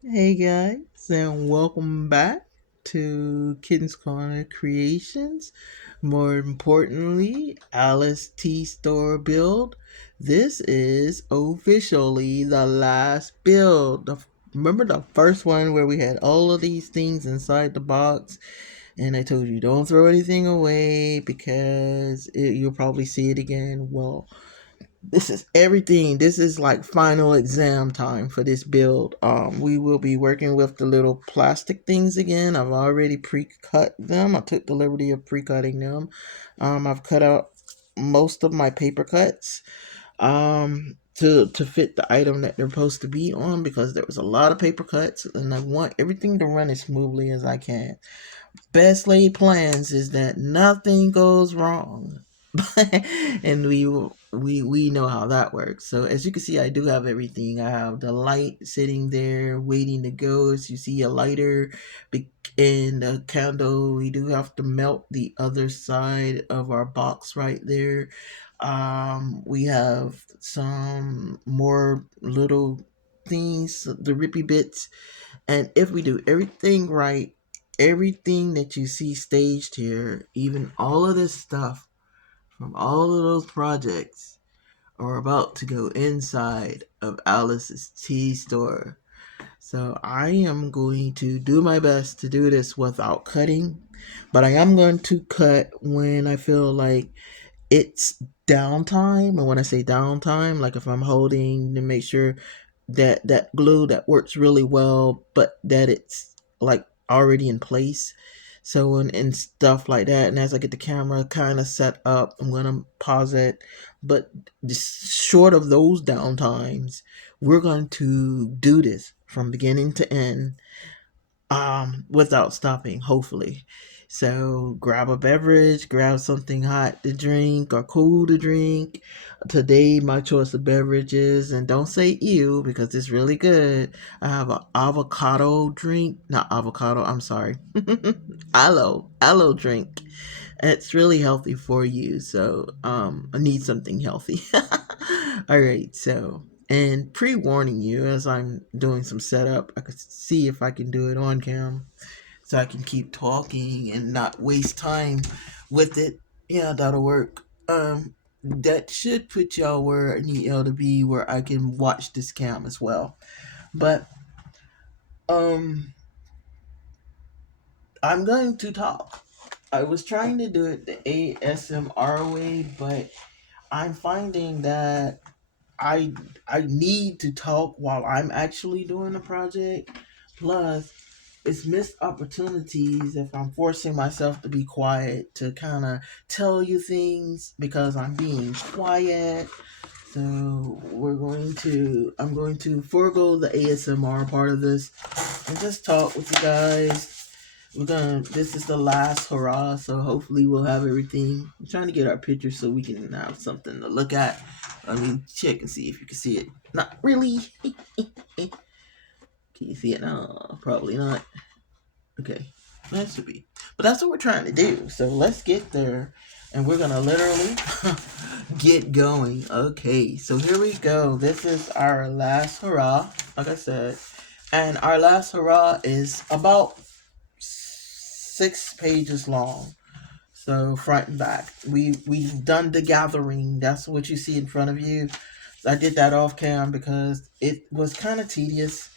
Hey guys, and welcome back to Kittens Corner Creations. More importantly, Alice T Store build. This is officially the last build. Remember the first one where we had all of these things inside the box, and I told you don't throw anything away because you'll probably see it again. Well, this is everything. This is like final exam time for this build. We will be working with the little plastic things again. I've already pre-cut them. I took the liberty of pre-cutting them. I've cut out most of my paper cuts to fit the item that they're supposed to be on, because there was a lot of paper cuts and I want everything to run as smoothly as I can. Best laid plans is that nothing goes wrong. And we know how that works. So as you can see, I do have everything. I have the light sitting there waiting to go. As you see, a lighter and a candle. We do have to melt the other side of our box right there. We have some more little things, the rippy bits, and if we do everything right, everything that you see staged here, even all of this stuff from all of those projects, are about to go inside of Alice's tea store. So I am going to do my best to do this without cutting, but I am going to cut when I feel like it's downtime. And when I say downtime, like if I'm holding to make sure that that glue that works really well, but that it's like already in place. So and stuff like that. And as I get the camera kind of set up, I'm gonna pause it. But just short of those downtimes, we're going to do this from beginning to end, without stopping, hopefully. So grab a beverage, grab something hot to drink or cool to drink. Today my choice of beverages, and don't say ew because it's really good. I have an avocado drink, not avocado, I'm sorry. Aloe drink. It's really healthy for you, so I need something healthy. All right, so and pre-warning you, as I'm doing some setup, I could see if I can do it on cam so I can keep talking and not waste time with it. Yeah, that'll work. That should put y'all where I need y'all to be, where I can watch this cam as well. But um I'm going to talk. I was trying to do it the ASMR way, but I'm finding that I I need to talk while I'm actually doing the project. Plus, it's missed opportunities if I'm forcing myself to be quiet to kind of tell you things because I'm being quiet. So I'm going to forego the ASMR part of this and just talk with you guys. This is the last hurrah, so hopefully we'll have everything. I'm trying to get our pictures so we can have something to look at. I mean, check and see if you can see it. Not really. Can you see it? No, probably not. Okay, that should be. But that's what we're trying to do. So let's get there, and we're gonna literally get going. Okay, so here we go. This is our last hurrah, like I said, and our last hurrah is about 6 pages long. So front and back, we've done the gathering. That's what you see in front of you. I did that off cam because it was kind of tedious.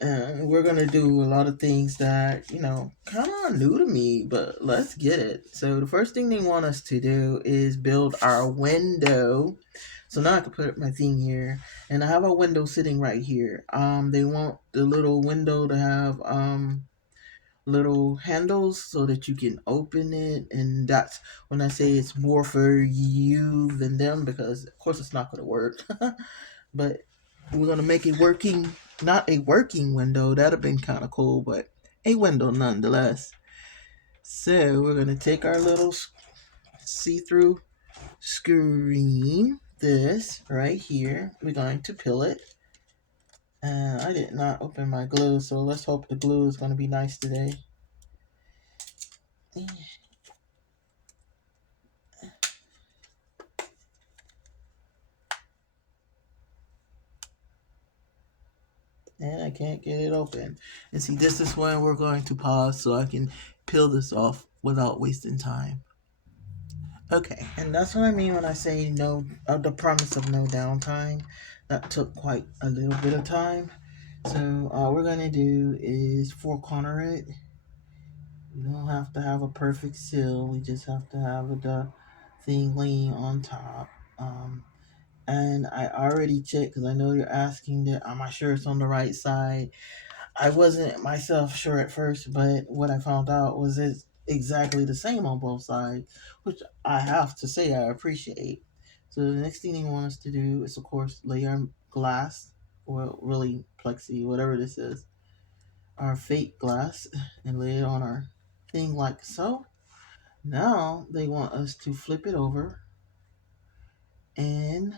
And we're gonna do a lot of things that kind of new to me, but let's get it. So the first thing they want us to do is build our window. So now I can put up my thing here, and I have a window sitting right here. They want the little window to have little handles so that you can open it, and that's when I say it's more for you than them, because of course it's not going to work. But we're going to make it working, not a working window, that'd have been kind of cool, but a window nonetheless. So we're going to take our little see-through screen, this right here, we're going to peel it. I did not open my glue, so let's hope the glue is going to be nice today. and I can't get it open. And see, this is when we're going to pause so I can peel this off without wasting time. Okay, and that's what I mean when I say no, the promise of no downtime. That took quite a little bit of time. So all we're gonna do is four corner it. We don't have to have a perfect seal. We just have to have the thing laying on top. Um, and I already checked because I know you're asking that. Am I sure it's on the right side? I wasn't myself sure at first, but what I found out was it's exactly the same on both sides, which I have to say I appreciate. So the next thing they want us to do is, of course, lay our glass, or really plexi, whatever this is, our fake glass, and lay it on our thing like so. Now they want us to flip it over and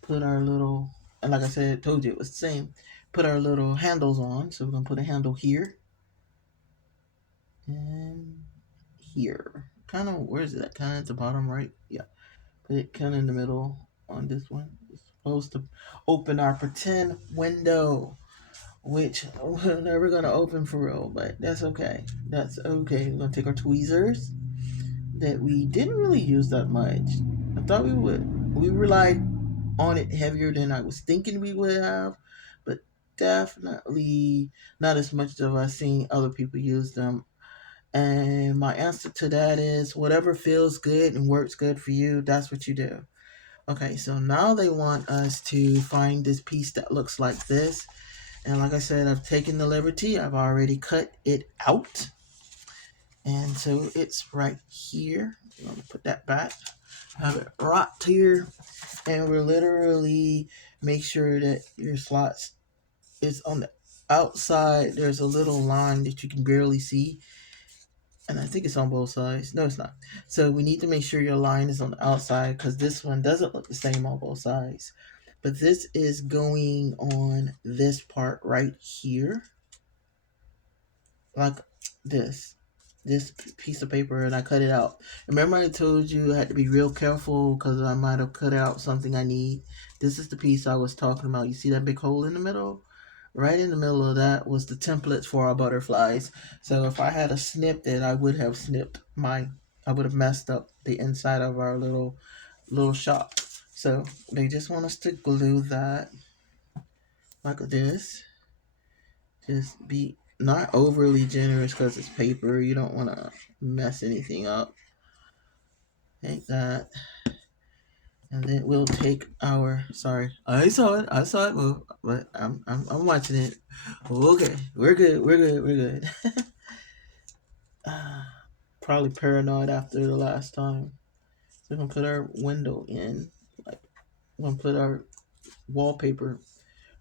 put our little, and like I said, I told you it was the same. Put our little handles on. So we're gonna put a handle here and here. Kind of, where is it at? Kind of at the bottom right? Yeah. Put it kind of in the middle on this one. It's supposed to open our pretend window, which we're never going to open for real, but that's okay. That's okay. We're going to take our tweezers that we didn't really use that much. I thought we would. We relied on it heavier than I was thinking we would have, but definitely not as much as I've seen other people use them. And my answer to that is whatever feels good and works good for you, that's what you do. Okay, so now they want us to find this piece that looks like this. And like I said, I've taken the liberty, I've already cut it out. And so it's right here. I'm gonna put that back, have it right here. And we're literally make sure that your slots is on the outside. There's a little line that you can barely see, and I think it's on both sides. No, it's not. So we need to make sure your line is on the outside because this one doesn't look the same on both sides. But this is going on this part right here, like this. This piece of paper, and I cut it out. Remember, I told you I had to be real careful because I might have cut out something I need. This is the piece I was talking about. You see that big hole in the middle? Right in the middle of that was the templates for our butterflies. So if I had a snipped it, I would have snipped my, I would have messed up the inside of our little shop. So they just want us to glue that like this. Just be not overly generous because it's paper. You don't want to mess anything up. Take that. And then we'll take our, sorry, I saw it move, but I'm watching it. Okay, we're good, we're good. Probably paranoid after the last time. So we're gonna put our window in, like we're gonna put our wallpaper.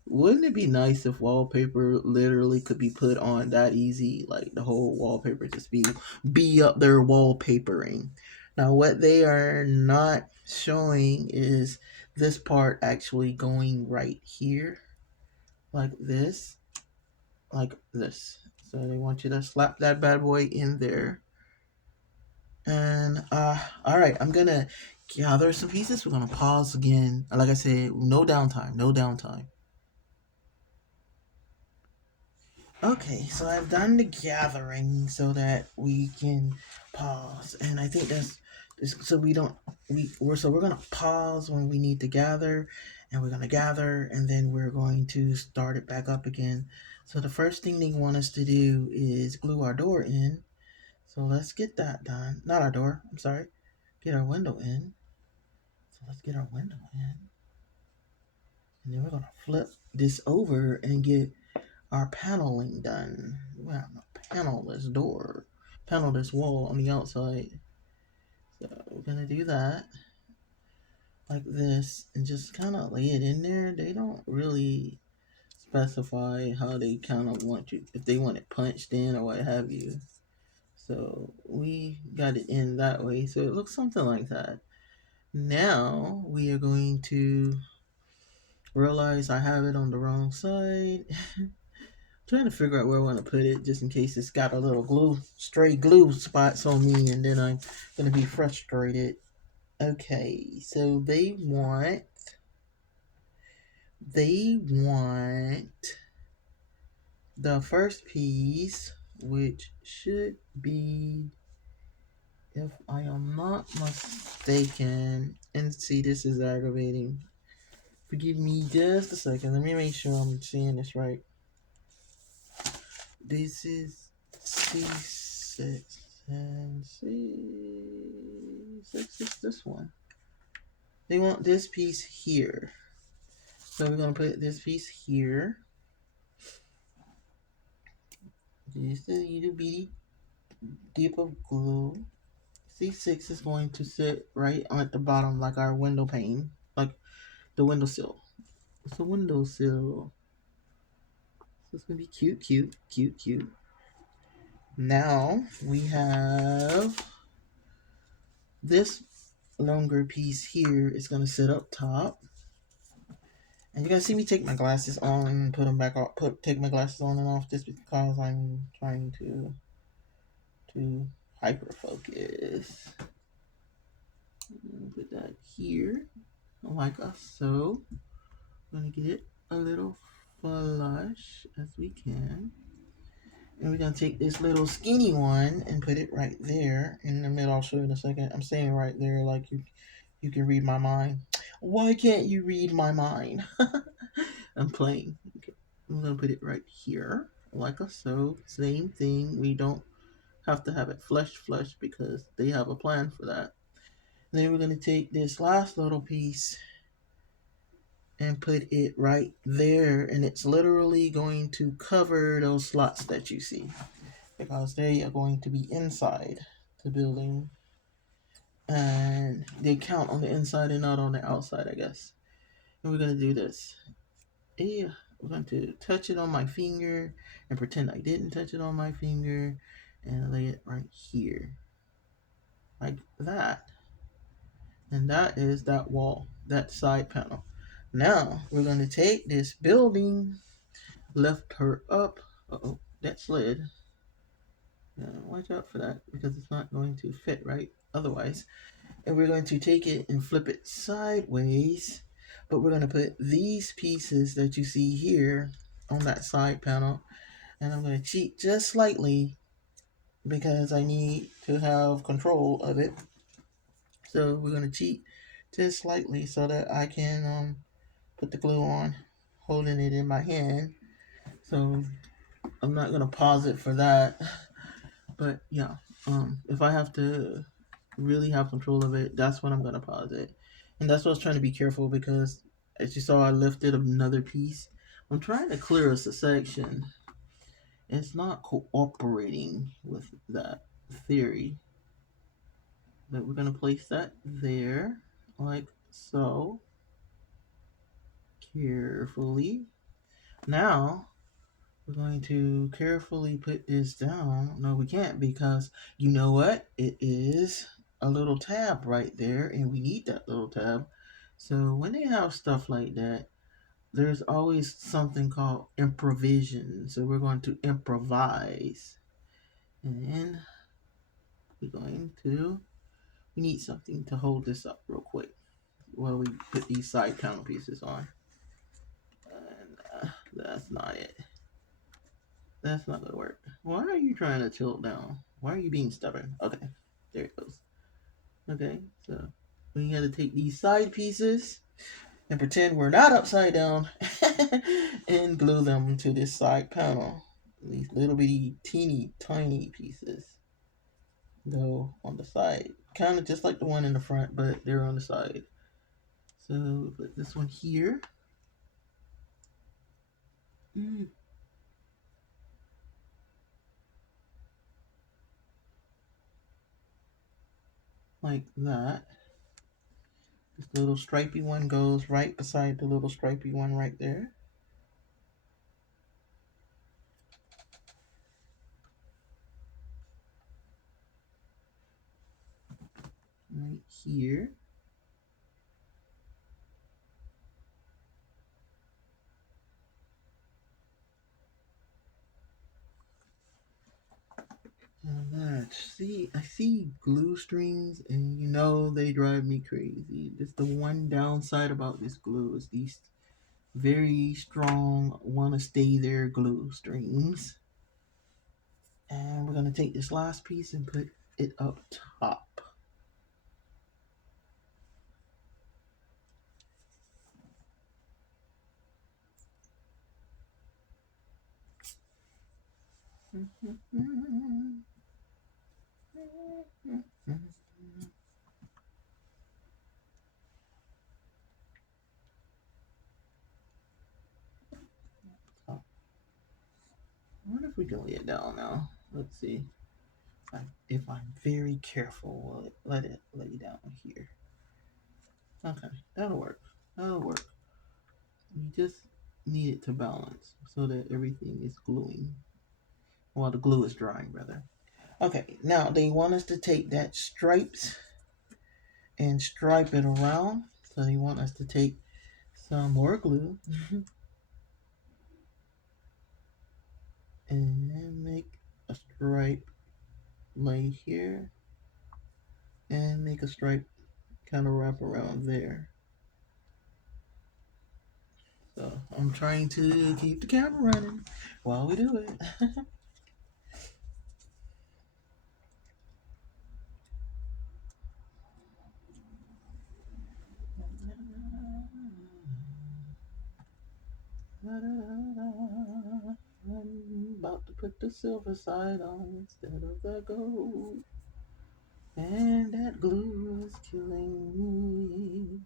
Wouldn't it be nice if wallpaper literally could be put on that easy? Like the whole wallpaper just be up there wallpapering. Now what they are not showing is this part actually going right here, like this, like this. So they want you to slap that bad boy in there. And all right, I'm gonna gather some pieces. We're gonna pause again. Like I said, no downtime, no downtime. Okay, so I've done the gathering so that we can pause, and I think that's so we don't we're gonna pause when we need to gather, and we're gonna gather, and then we're going to start it back up again. So the first thing they want us to do is glue our door in. So let's get that done. Not our door. I'm sorry. Get our window in. So let's get our window in, and then we're gonna flip this over and get our paneling done. We have to panel this door, panel this wall on the outside. So we're gonna do that like this and just kind of lay it in there. They don't really specify how they kind of want you, if they want it punched in or what have you. So we got it in that way. So it looks something like that. Now we are going to realize I have it on the wrong side. Trying to figure out where I want to put it just in case it's got a little stray glue spots on me, and then I'm going to be frustrated. Okay, so they want they want the first piece, which should be, if I am not mistaken, and see, this is aggravating. Forgive me just a second. Let me make sure I'm seeing this right. This is C6 and C6 is this one. They want this piece here. So we're going to put this piece here. Just a little bitty dip of glue. C6 is going to sit right at the bottom like our window pane, like the windowsill. It's a windowsill. So it's going to be cute, cute, cute, cute. Now we have this longer piece here is going to sit up top. And you guys see me take my glasses on and put them back off, take my glasses on and off just because I'm trying to hyper focus. Put that here like so. I'm gonna get it a little flush as we can. And we're gonna take this little skinny one and put it right there in the middle. I'll show you in a second. I'm saying right there like you can read my mind. Why can't you read my mind? I'm playing. Okay. I'm gonna put it right here like so. Same thing. We don't have to have it flush because they have a plan for that. And then we're gonna take this last little piece and put it right there, and it's literally going to cover those slots that you see because they are going to be inside the building, and they count on the inside and not on the outside, I guess. And we're gonna do this. Yeah, we're going to touch it on my finger and pretend I didn't touch it on my finger and lay it right here like that. And that is that wall, that side panel. Now we're going to take this building, lift her up. Uh-oh, that slid. Watch out for that because it's not going to fit right otherwise. And we're going to take it and flip it sideways, but we're going to put these pieces that you see here on that side panel, and I'm going to cheat just slightly because I need to have control of it. So we're going to cheat just slightly so that I can put the glue on, holding it in my hand. So I'm not going to pause it for that. But yeah, if I have to really have control of it, that's when I'm going to pause it. And that's what I was trying to be careful because as you saw, I lifted another piece. I'm trying to clear a section. It's not cooperating with that theory. But we're going to place that there like so. Carefully. Now we're going to carefully put this down. No, we can't because you know what? It is a little tab right there, and we need that little tab. So when they have stuff like that, there's always something called improvisation. So we're going to improvise. And we need something to hold this up real quick while we put these side panel pieces on. And that's not it. That's not gonna work. Why are you trying to tilt down? Why are you being stubborn? Okay, there it goes. Okay, so we gotta take these side pieces and pretend we're not upside down and glue them to this side panel. These little bitty teeny tiny pieces go on the side. Kind of just like the one in the front, but they're on the side. So put this one here. Like that. This little stripy one goes right beside the little stripy one right there. Right here. See, I see glue strings, and they drive me crazy. That's the one downside about this glue is these very strong, want to stay there glue strings. And we're going to take this last piece and put it up top. I wonder if we can lay it down now. Let's see. If I'm very careful, will it let it lay down here? Okay, that'll work. That'll work. You just need it to balance so that everything is gluing. Well, the glue is drying, rather. Okay, now they want us to take that stripes and stripe it around. So they want us to take some more glue and make a stripe lay here and make a stripe kind of wrap around there. So I'm trying to keep the camera running while we do it. I'm about to put the silver side on instead of the gold. And that glue is killing me.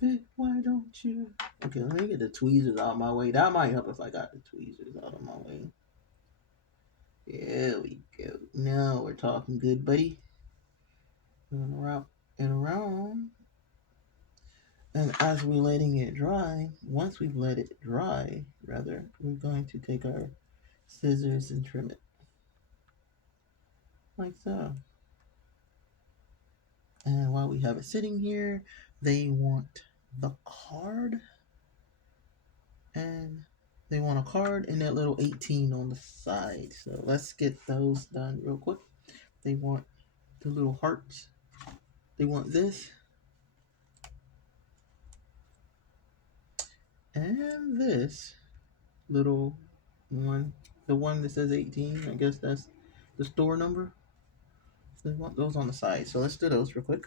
Fit, why don't you? Okay, let me get the tweezers out of my way. That might help if I got the tweezers out of my way. There we go. Now we're talking good, buddy. We're gonna wrap it around. And as we're letting it dry, once we've let it dry, rather, we're going to take our scissors and trim it. Like so. And while we have it sitting here, they want the card. And they want a card and that little 18 on the side. So let's get those done real quick. They want the little hearts. They want this. And this little one. The one that says 18. I guess that's the store number. They want those on the side. So let's do those real quick.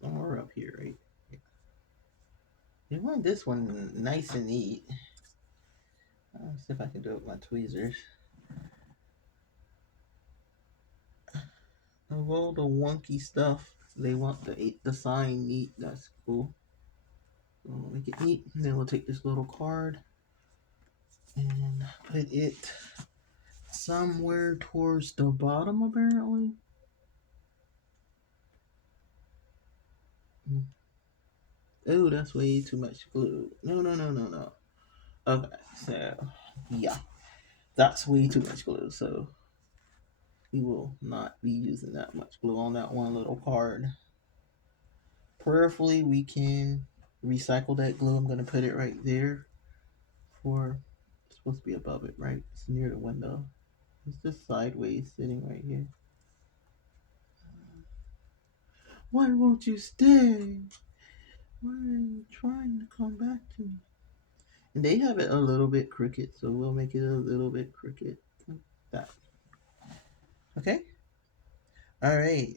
Somewhere up here, right? They want this one nice and neat. Let's see if I can do it with my tweezers. Of all the wonky stuff, they want the sign neat. That's cool. So we'll make it neat. And then we'll take this little card and put it somewhere towards the bottom, apparently. Oh, that's way too much glue. No. Okay, so yeah, that's way too much glue. So we will not be using that much glue on that one little card. Prayerfully, we can recycle that glue. I'm going to put it right there for, it's supposed to be above it, right? It's near the window. It's just sideways sitting right here. Why won't you stay? Why are you trying to come back to me? And they have it a little bit crooked, so we'll make it a little bit crooked. Like that. Okay? Alright.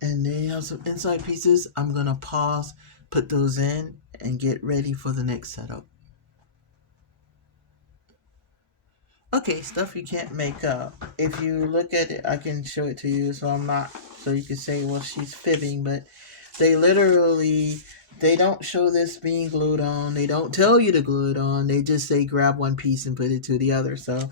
And they have some inside pieces. I'm going to pause, put those in, and get ready for the next setup. Okay, stuff you can't make up. If you look at it, I can show it to you so you can say, well, she's fibbing, but they literally, they don't show this being glued on. They don't tell you to glue it on. They just say grab one piece and put it to the other. So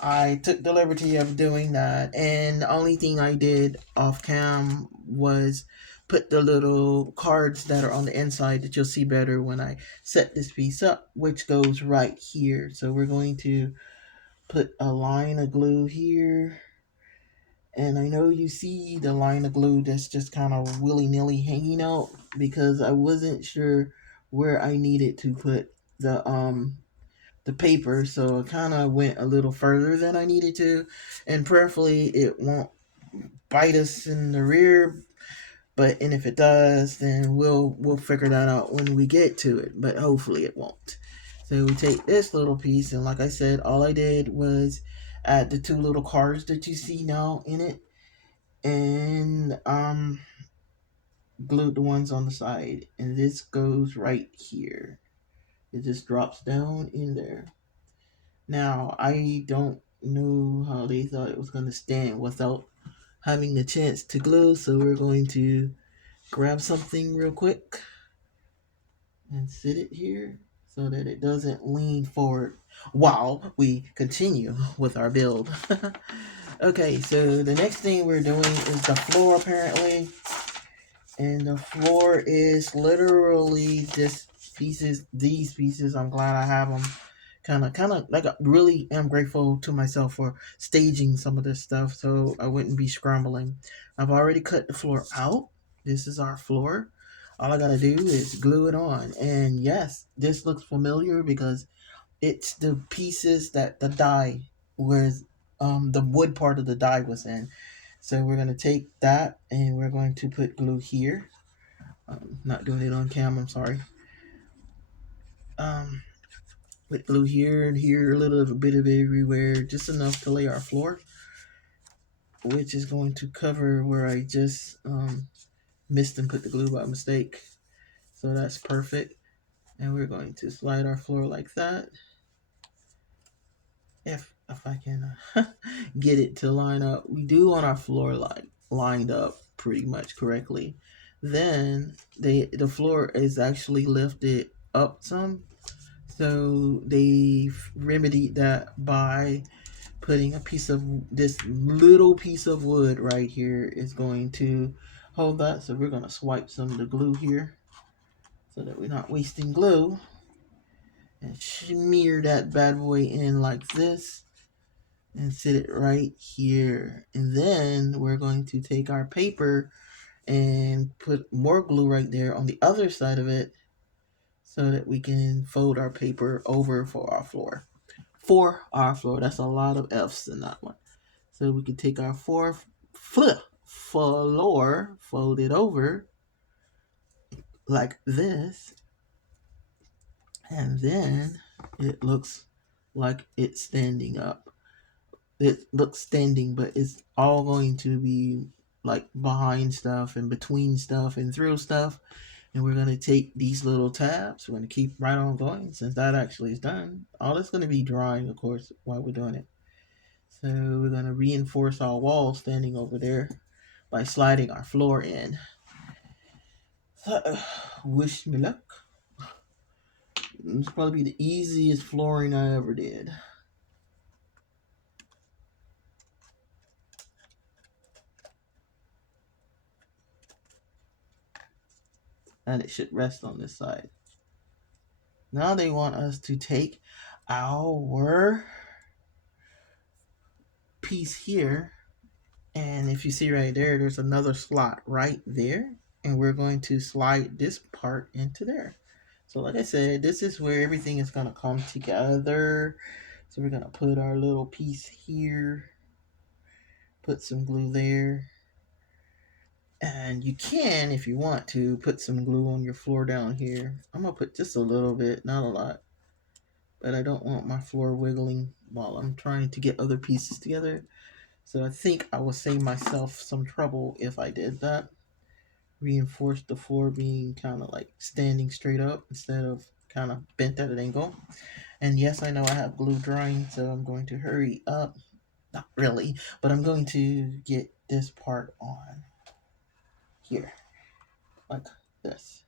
I took the liberty of doing that. And the only thing I did off cam was put the little cards that are on the inside that you'll see better when I set this piece up, which goes right here. So we're going to put a line of glue here. And I know you see the line of glue that's just kind of willy-nilly hanging out because I wasn't sure where I needed to put the um the paper, so it kind of went a little further than I needed to, and prayerfully it won't bite us in the rear. But and if it does, then we'll figure that out when we get to it. But hopefully it won't. So we take this little piece, and like I said, all I did was add the two little cars that you see now in it, and glued the ones on the side. And this goes right here. It just drops down in there. Now I don't know how they thought it was gonna stand without having the chance to glue, so we're going to grab something real quick and sit it here so that it doesn't lean forward while we continue with our build. Okay, so the next thing we're doing is the floor apparently. And the floor is literally just these pieces. I'm glad I have them. Kind of like I really am grateful to myself for staging some of this stuff so I wouldn't be scrambling. I've already cut the floor out. This is our floor. All I gotta do is glue it on. And yes, this looks familiar because it's the pieces that the die was, the wood part of the die was in. So we're gonna take that and we're going to put glue here. I'm not doing it on cam, I'm sorry. Um, with glue here and here, a little bit of everywhere, just enough to lay our floor, which is going to cover where I just missed and put the glue by mistake. So that's perfect. And we're going to slide our floor like that. If I can get it to line up, we do want our floor lined up pretty much correctly. Then the floor is actually lifted up some, so they remedied that by putting a piece of this little piece of wood right here is going to hold that. So we're going to swipe some of the glue here so that we're not wasting glue, and smear that bad boy in like this and sit it right here. And then we're going to take our paper and put more glue right there on the other side of it so that we can fold our paper over for our floor. For our floor, that's a lot of F's in that one. So we can take our floor, fold it over like this, and then it looks like it's standing up. It looks standing, but it's all going to be like behind stuff and between stuff and through stuff. And we're going to take these little tabs. We're going to keep right on going since that actually is done. All that's going to be drying, of course, while we're doing it. So we're going to reinforce our wall standing over there by sliding our floor in. Wish me luck. It's probably the easiest flooring I ever did. And it should rest on this side. Now they want us to take our piece here, and if you see right there, there's another slot right there, and we're going to slide this part into there. So like I said, this is where everything is going to come together. So we're going to put our little piece here, put some glue there, and you can, if you want to, put some glue on your floor down here. I'm going to put just a little bit, not a lot, but I don't want my floor wiggling while I'm trying to get other pieces together. So I think I will save myself some trouble if I did that. Reinforce the floor being kind of like standing straight up instead of kind of bent at an angle. And yes, I know I have glue drying, so I'm going to hurry up. Not really, but I'm going to get this part on here, like this.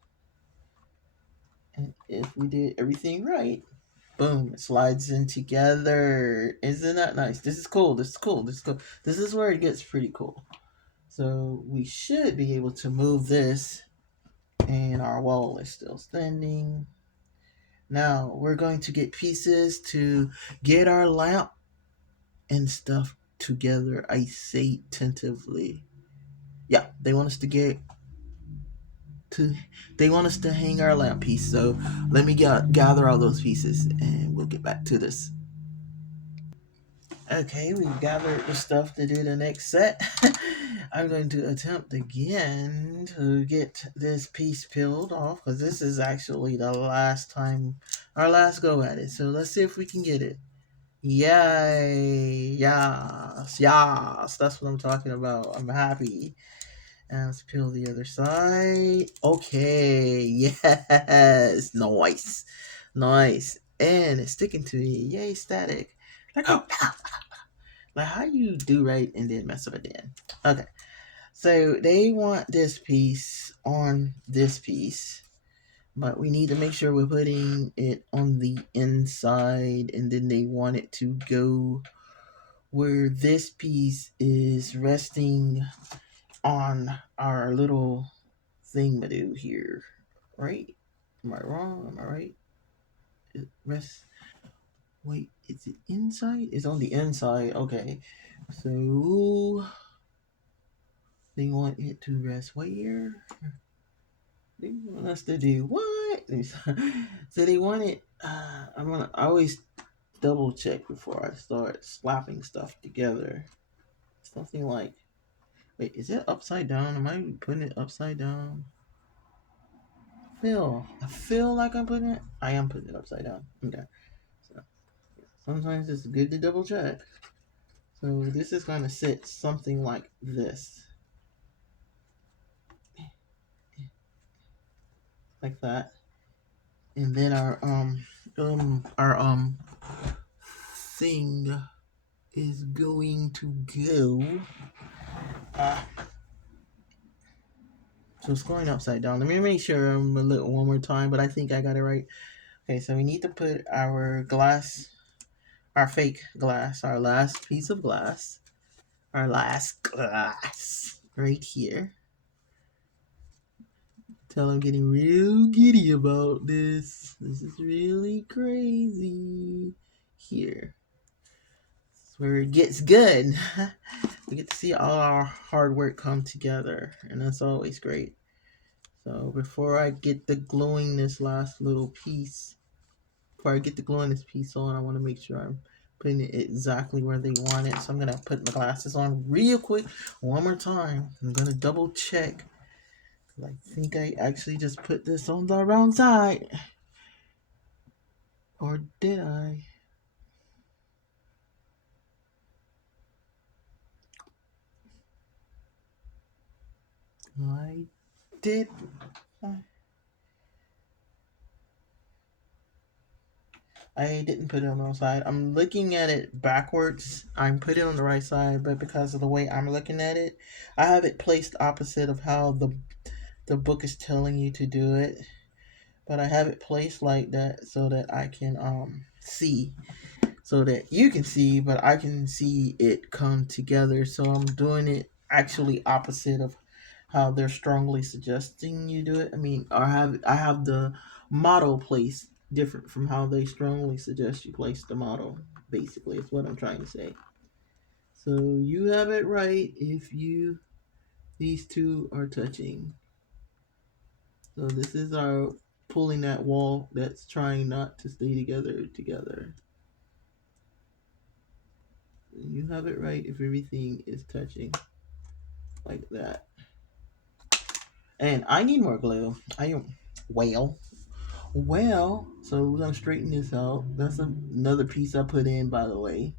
And if we did everything right, boom, it slides in together. Isn't that nice? This is cool. This is cool. This is cool. This is where it gets pretty cool. So we should be able to move this, and our wall is still standing. Now we're going to get pieces to get our lamp and stuff together. I say tentatively. Yeah, they want us to get to they want us to hang our lamp piece. So let me gather all those pieces and we'll get back to this. Okay, we've gathered the stuff to do the next set. I'm going to attempt again to get this piece peeled off because this is actually the last time, our last go at it. So let's see if we can get it. Yay! Yes, yes, that's what I'm talking about. I'm happy. And let's peel the other side. Okay, yes, nice, nice. And it's sticking to me. Yay, static. Like, oh, like how you do right and then mess up again. Okay, so they want this piece on this piece, but we need to make sure we're putting it on the inside, and then they want it to go where this piece is resting on our little thingamadoo here, right? Am I wrong? Am I right? It rests. Wait, is it inside? It's on the inside. Okay, so they want it to rest where? They want us to do what? So they want it. I always double check before I start slapping stuff together. Something like, wait, is it upside down? Am I putting it upside down? I feel like I'm putting it. I am putting it upside down. Okay. So sometimes it's good to double check. So this is going to sit something like this, like that, and then our thing is going to go. Uh, so it's going upside down. Let me make sure I'm a little one more time, but I think I got it right. Okay, so we need to put our glass, our fake glass, our last piece of glass, our last glass right here. Tell I'm getting real giddy about this. This is really crazy. Here. This is where it gets good. We get to see all our hard work come together, and that's always great. So before I get the gluing this last little piece, before I get the gluing this piece on, I want to make sure I'm putting it exactly where they want it. So I'm gonna put my glasses on real quick one more time. I'm gonna double check. I think I actually just put this on the wrong side. Or did I? I did. I didn't put it on the wrong side. I'm looking at it backwards. I'm putting it on the right side, but because of the way I'm looking at it, I have it placed opposite of how the book is telling you to do it. But I have it placed like that so that I can see, so that you can see, but I can see it come together. So I'm doing it actually opposite of how they're strongly suggesting you do it. I mean, I have the model placed different from how they strongly suggest you place the model. Basically, it's what I'm trying to say. So you have it right if you these two are touching. So this is our pulling that wall that's trying not to stay together. You have it right if everything is touching like that. And I need more glue. I am well. So we're gonna straighten this out. That's another piece I put in, by the way.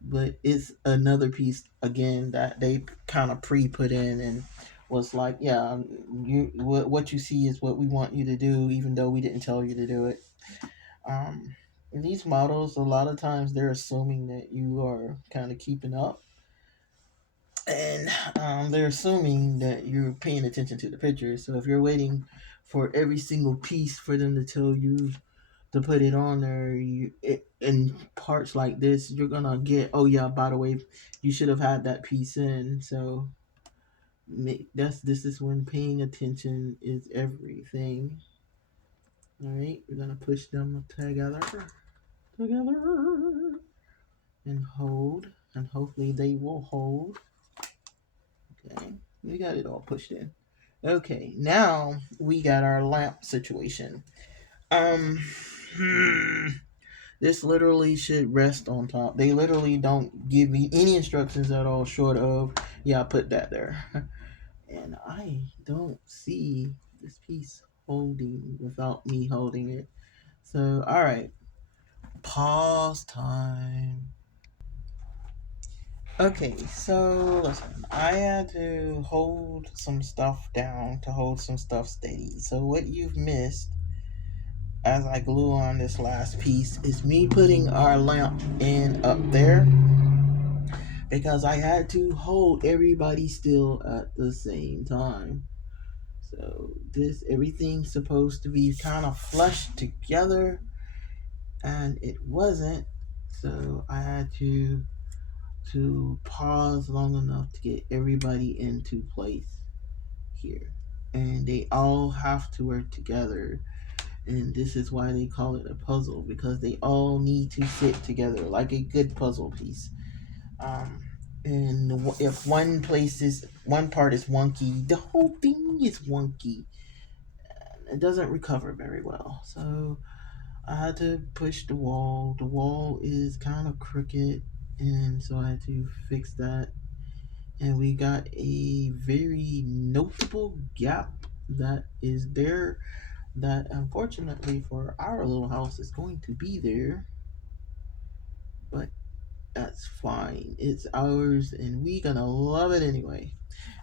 But it's another piece again that they kind of pre-put in and was like, yeah, what you see is what we want you to do, even though we didn't tell you to do it. These models, a lot of times they're assuming that you are kind of keeping up, and they're assuming that you're paying attention to the pictures. So if you're waiting for every single piece for them to tell you to put it on there, in parts like this, you're gonna get, oh yeah, by the way, you should have had that piece in. So this is when paying attention is everything. All right, we're gonna push them together, and hold, and hopefully they will hold. Okay, we got it all pushed in. Okay, now we got our lamp situation. Um, hmm, this literally should rest on top. They literally don't give me any instructions at all, short of, yeah, put that there. And I don't see this piece holding without me holding it. So, alright, pause time. Okay, so listen, I had to hold some stuff down to hold some stuff steady. So, what you've missed as I glue on this last piece is me putting our lamp in up there because I had to hold everybody still at the same time. So this everything's supposed to be kind of flushed together and it wasn't. So I had to pause long enough to get everybody into place here. And they all have to work together. And this is why they call it a puzzle because they all need to fit together like a good puzzle piece. Um, and if one part is wonky, the whole thing is wonky. It doesn't recover very well. So I had to push the wall. The wall is kind of crooked, and so I had to fix that. And we got a very notable gap that is there that unfortunately for our little house is going to be there, but that's fine. It's ours and we gonna love it anyway.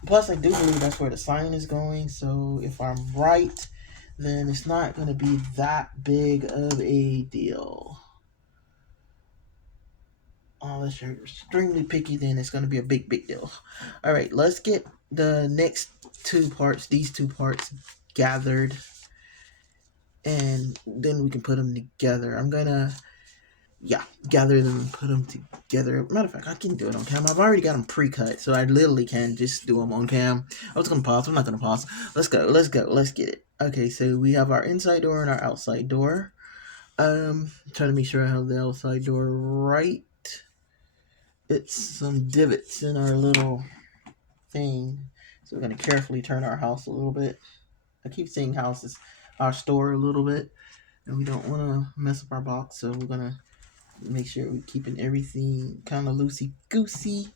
Plus I do believe that's where the sign is going, so if I'm right, then it's not gonna be that big of a deal. Unless you're extremely picky, then it's gonna be a big deal. Alright, let's get the next these two parts gathered and then we can put them together. I'm gonna gather them and put them together. Matter of fact, I can do it on cam. I've already got them pre-cut, so I literally can just do them on cam. I was gonna pause. I'm not gonna pause. Let's go. Let's get it. Okay, so we have our inside door and our outside door. Trying to make sure I have the outside door right. It's some divots in our little thing, so we're gonna carefully turn our house a little bit. I keep saying house is our store a little bit, and we don't want to mess up our box, so we're gonna make sure we're keeping everything kind of loosey goosey.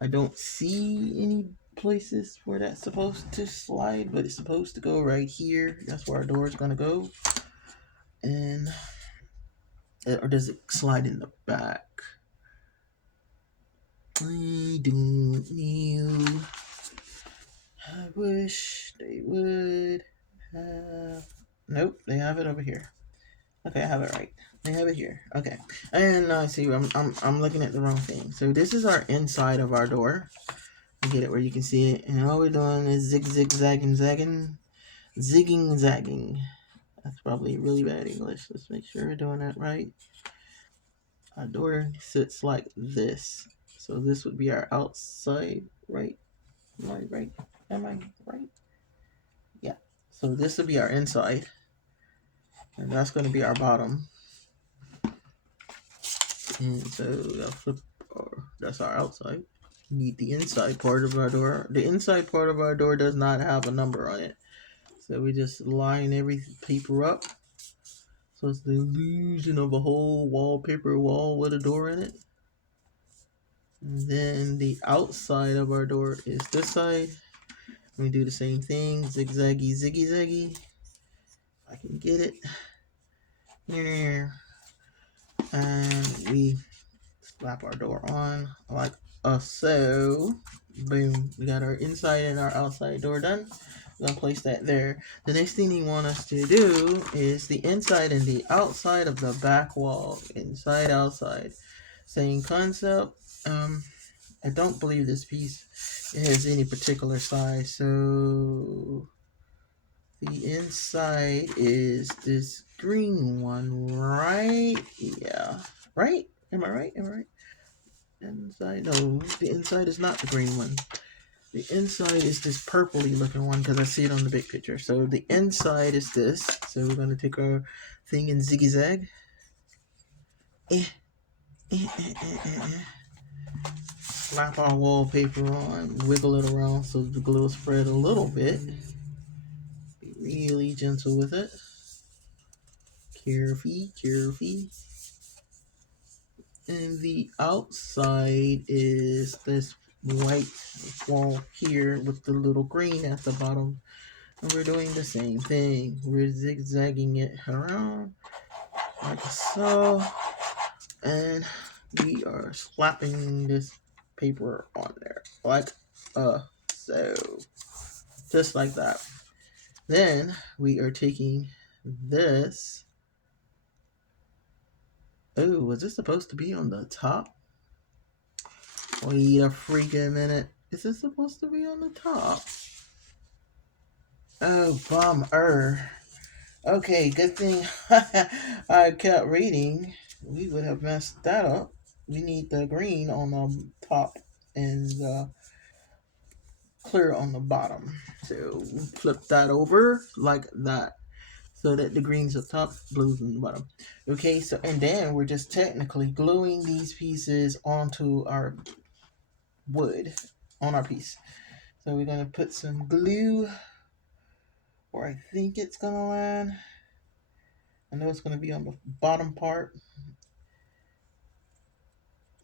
I don't see any places where that's supposed to slide, but it's supposed to go right here. That's where our door is gonna go. And or does it slide in the back? I don't know. I wish they would have. Nope, they have it over here. Okay, I have it right. They have it here. Okay, and I see. I'm looking at the wrong thing. So this is our inside of our door. You get it where you can see it, and all we're doing is zigzagging, zigging, zagging. That's probably really bad English. Let's make sure we're doing that right. Our door sits like this, so this would be our outside, right? Am I right? Am I right? Yeah. So this would be our inside, and that's going to be our bottom. And so I'll flip, or that's our outside. Need the inside part of our door. The inside part of our door does not have a number on it. So we just line every paper up. So it's the illusion of a whole wallpaper wall with a door in it. And then the outside of our door is this side. We do the same thing. Zigzaggy, ziggy, zaggy. I can get it. And we slap our door on like so. Boom. We got our inside and our outside door done. I'm gonna place that there. The next thing you want us to do is the inside and the outside of the back wall. Inside, outside. Same concept. I don't believe this piece has any particular size. So the inside is this green one, right? Yeah. Right? Am I right? Am I right? Inside, no, the inside is not the green one. The inside is this purpley looking one because I see it on the big picture. So the inside is this. So we're gonna take our thing and ziggy zag. slap our wallpaper on, wiggle it around so the glue will spread a little bit. Be really gentle with it. Careful. And the outside is this white wall here with the little green at the bottom. And we're doing the same thing. We're zigzagging it around like so. And we are slapping this paper on there like so. Just like that. Then we are taking this. Oh, was this supposed to be on the top? Wait a freaking minute. Is this supposed to be on the top? Oh, bummer. Okay, good thing I kept reading. We would have messed that up. We need the green on the top and the clear on the bottom. So flip that over like that. So that the green's up top, blue's on the bottom. Okay, so and then we're just technically gluing these pieces onto our wood, on our piece. So we're gonna put some glue where I think it's gonna land. I know it's gonna be on the bottom part.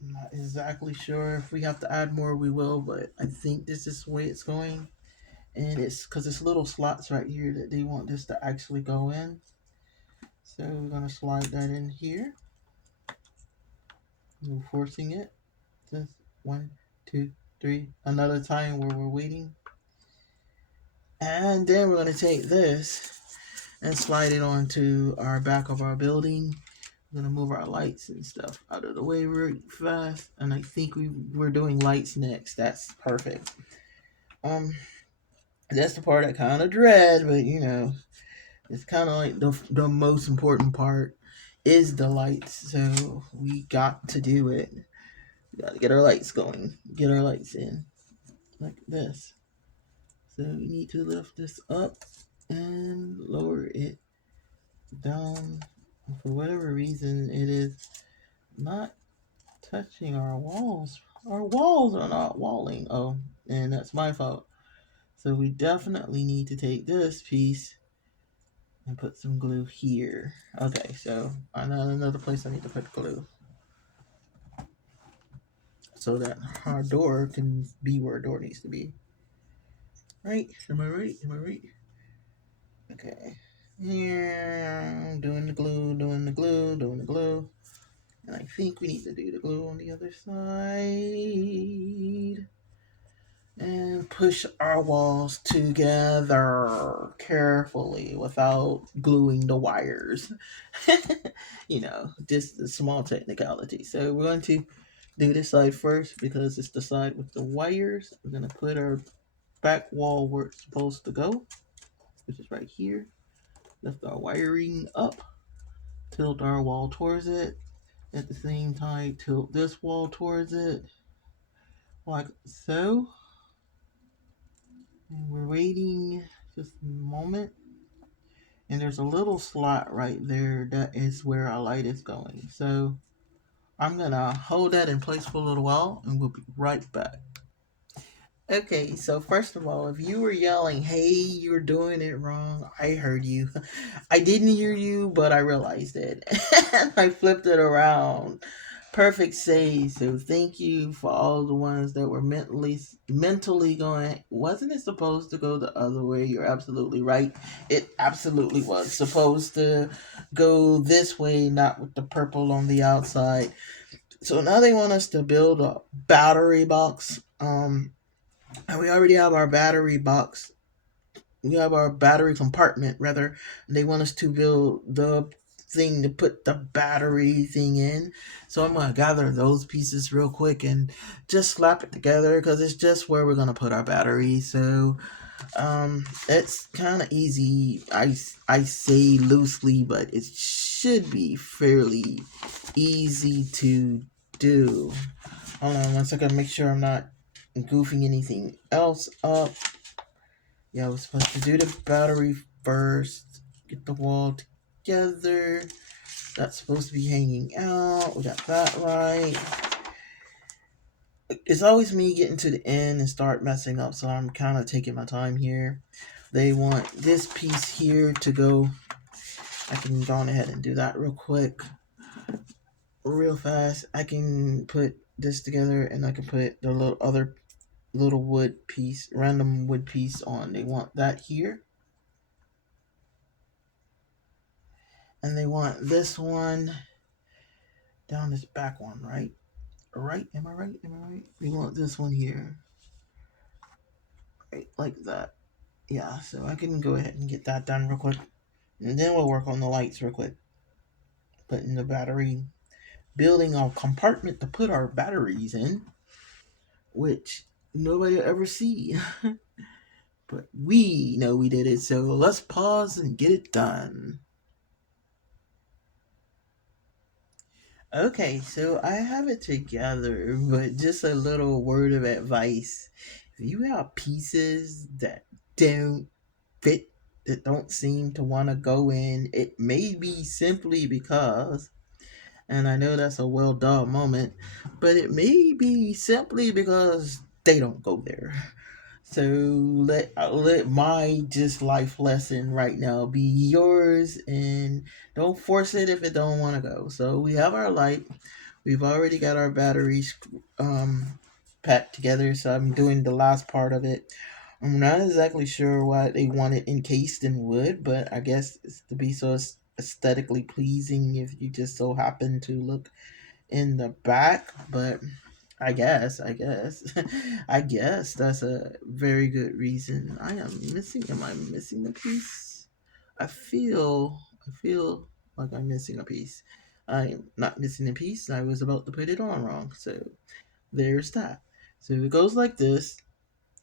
I'm not exactly sure. If we have to add more, we will, but I think this is the way it's going. And it's because it's little slots right here that they want this to actually go in. So we're gonna slide that in here. We're forcing it. Just 1, 2, 3. Another time where we're waiting. And then we're gonna take this and slide it onto our back of our building. We're gonna move our lights and stuff out of the way really fast. And I think we're doing lights next. That's perfect. That's the part I kind of dread, but you know, it's kind of like the most important part is the lights. So we got to do it. We got to get our lights going. Get our lights in like this. So we need to lift this up and lower it down. For whatever reason, it is not touching our walls. Our walls are not walling. Oh, and that's my fault. So we definitely need to take this piece and put some glue here. Okay, so I know another place I need to put glue so that our door can be where a door needs to be. Right? Am I right? Am I right? Okay. Yeah, doing the glue, doing the glue, doing the glue. And I think we need to do the glue on the other side. And push our walls together carefully without gluing the wires. You know, just a small technicality. So we're going to do this side first because it's the side with the wires. We're going to put our back wall where it's supposed to go, which is right here. Lift our wiring up, tilt our wall towards it. At the same time, tilt this wall towards it, like so. And we're waiting just a moment. And there's a little slot right there that is where our light is going. So I'm gonna hold that in place for a little while and we'll be right back. Okay, so first of all, if you were yelling, hey, you're doing it wrong, I heard you. I didn't hear you, but I realized it. I flipped it around. Perfect save. So thank you for all the ones that were mentally going, wasn't it supposed to go the other way? You're absolutely right. It absolutely was supposed to go this way, not with the purple on the outside. So now they want us to build a battery box. And we already have our battery box. We have our battery compartment, rather. They want us to build the thing to put the battery thing in. So I'm going to gather those pieces real quick and just slap it together because it's just where we're going to put our battery. So it's kind of easy. I say loosely, but it should be fairly easy to do. Hold on 1 second, make sure I'm not goofing anything else up. Yeah, I was supposed to do the battery first. Get the wall together. That's supposed to be hanging out. We got that right. it's always me getting to the end and start messing up, so I'm kind of taking my time here. They want this piece here to go. I can go on ahead and do that real quick, real fast. I can put this together and I can put the little other little wood piece, random wood piece on. They want that here. And they want this one down this back one, right? Right? Am I right? Am I right? They want this one here. Right, like that. Yeah, so I can go ahead and get that done real quick. And then we'll work on the lights real quick. Putting the battery, building a compartment to put our batteries in, which nobody will ever see. But we know we did it, so let's pause and get it done. Okay, so I have it together, but just a little word of advice. If you have pieces that don't fit, that don't seem to want to go in, it may be simply because, and I know that's a well done moment, but it may be simply because they don't go there. So let my just life lesson right now be yours, and don't force it if it don't want to go. So we have our light. We've already got our batteries packed together. So I'm doing the last part of it. I'm not exactly sure why they want it encased in wood, but I guess it's to be so aesthetically pleasing if you just so happen to look in the back. But I guess, I guess that's a very good reason. I am missing. Am I missing a piece? I feel like I'm missing a piece. I'm not missing a piece. I was about to put it on wrong. So there's that. So it goes like this.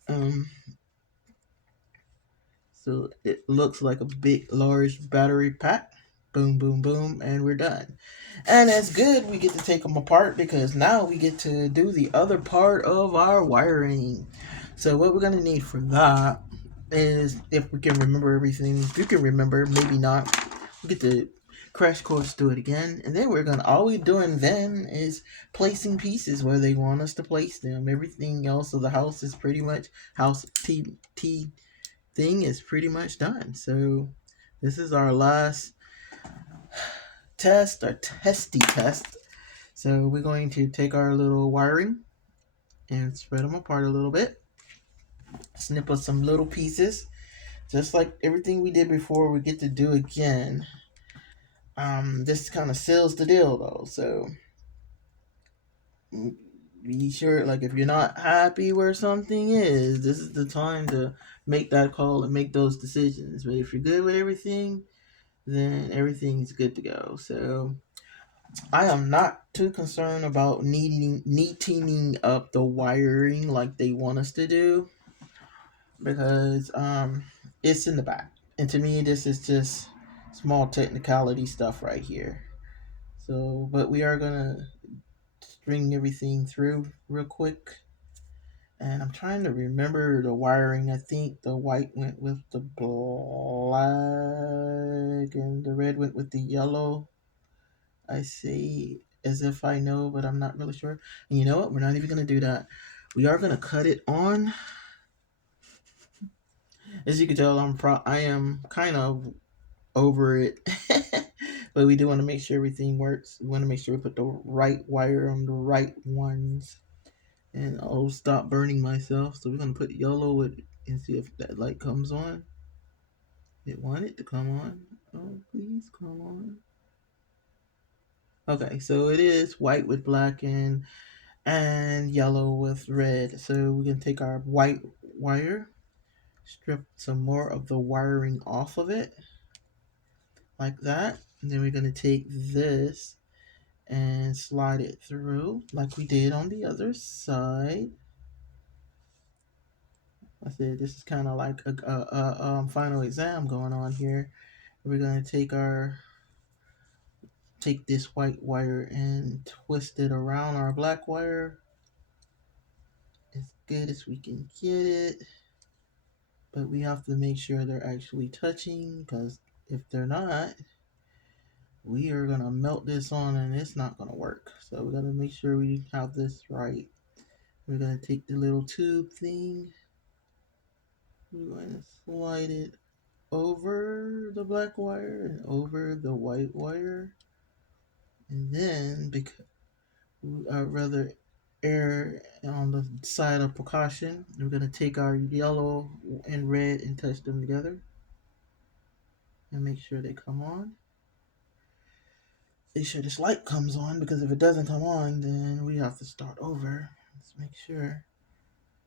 Um, so it looks like a big, large battery pack. Boom, boom, boom, and we're done. And it's good we get to take them apart because now we get to do the other part of our wiring. So what we're gonna need for that is, if we can remember everything. If you can remember, maybe not. We get to crash course do it again, and then we're gonna all we're doing then is placing pieces where they want us to place them. Everything else of the house is pretty much house T thing is pretty much done. So this is our last test or testy test. So we're going to take our little wiring and spread them apart a little bit. Snip us some little pieces, just like everything we did before. We get to do again. This kind of seals the deal though. So be sure, like if you're not happy where something is, this is the time to make that call and make those decisions. But if you're good with everything, then everything's good to go. So I am not too concerned about neatening up the wiring like they want us to do, because it's in the back, and to me this is just small technicality stuff right here. So, but we are gonna string everything through real quick, and I'm trying to remember the wiring. I think the white went with the black, and the red went with the yellow. I say as if I know, but I'm not really sure. And you know what? We're not even gonna do that. We are gonna cut it on. As you can tell, I am kind of over it, but we do want to make sure everything works. We want to make sure we put the right wire on the right ones, and I'll stop burning myself. So we're gonna put yellow with and see if that light comes on. It wanted to come on. Oh, please come on. Okay, so it is white with black and yellow with red. So we can take our white wire, strip some more of the wiring off of it, like that. And then we're going to take this and slide it through like we did on the other side. I said this is kind of like a final exam going on here. We're going to take this white wire and twist it around our black wire as good as we can get it. But we have to make sure they're actually touching, because if they're not, we are gonna melt this on and it's not gonna work. So we gotta make sure we have this right. We're going to take the little tube thing. We're going to slide it over the black wire and over the white wire. And then, because I'd rather err on the side of precaution, we're going to take our yellow and red and touch them together and make sure they come on. Make sure this light comes on, because if it doesn't come on, then we have to start over. Let's make sure